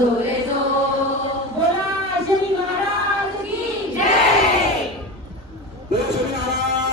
sobre